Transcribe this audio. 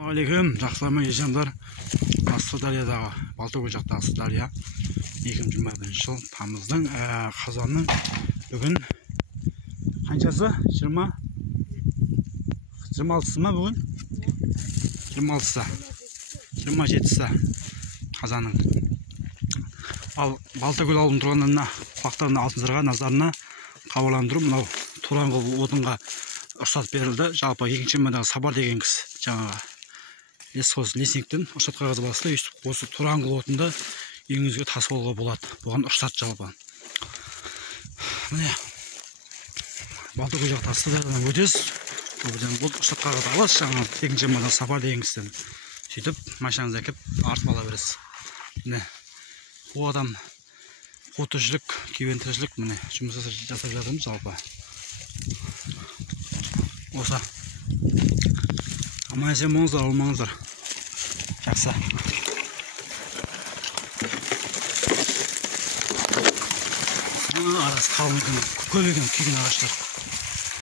Алейкум, жақсылама ешемдар. Сырдариядағы, Балтакөл жақтағы Сырдария 2021 жыл тамыздың қазанның бүгін қаншасы? 26-сы ма бүгін? 26-сы, 27-сы қазанның. Ал Балтакөл ауылының тұрғындарына, құлақтарына, алтынсырға назарына хабарландыру, мынау Туранғыл отынға рұқсат берілді. Жалпы екінші мындағы Сабар деген кісі жаңағы лесниктен рұқсат қағазы басты. Осы Туранғыл отынды үйіңізге тасып алуға болады. Бұған рұқсат жалпы. Міне Балтакөл жақтағы Сырдариядан өтесіз. Бұл рұқсат қағазды аласыз. Жаңағы екінші мындағы Сабар деген кісіден. Сөйтіп машинаңызды әкеп артып ала бересіз. Міне бұл адам қу тіршілік, күйбең тіршілік міне жұмыс жасап жатырмыз жалпы. Осы аман есен болыңыздар, олмаңыздар. Жақсы. Арасы қалың екен, көп екен күйген ағаштар.